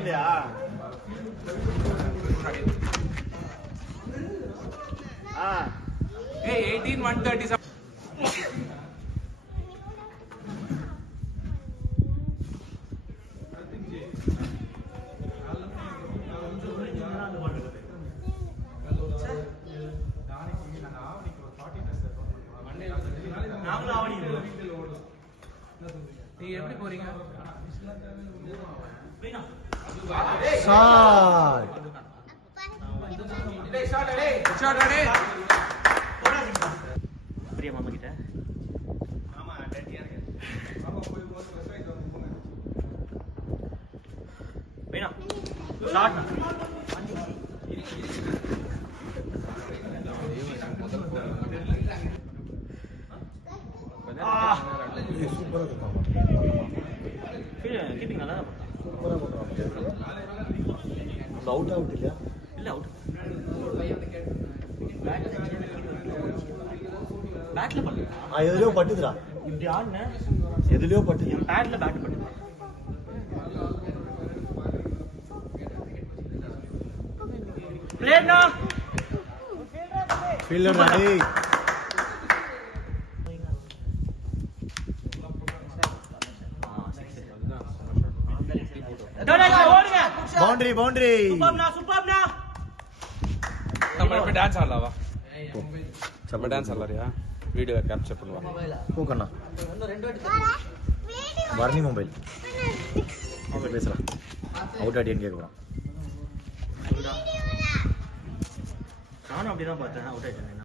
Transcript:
இல்லையா? Hey, 18, 137. நீங்க எப்படி போறீங்க? ஷாட் பிரியா மாமா கிட்ட மாமா டட்டியா இருக்கு வேணா ஷாட் சூப்பரா இருக்கான் கீப்பிங் நல்லா தான் சூப்பரா பண்றான் அவுட் அவுட் இல்லையா இல்ல அவுட் பேட்ல பண்ணு எதுலயோ பட்டுதுடா இப்படி ஆடுன எதுலயோ பட்டுது என் பேட்ல பேட் பட்டுது பிளேட்னா ஃபீல்டர் டேய் பவுண்டரி பவுண்டரி சூப்பர்னா நம்ம இப்ப டான்ஸ் ஆடலாமா நம்ம டான்ஸ் ஆடலாரியா வீடியோ கேப்சர் பண்ணுவா போக்கண்ணா வர்ணி மொபைல் அவங்க பேசுறான் அவுட் ஆடியன்னு கேட்குறான் நானும் அப்படிதான் பார்த்தேன் அவுட் ஆயிட்டேன்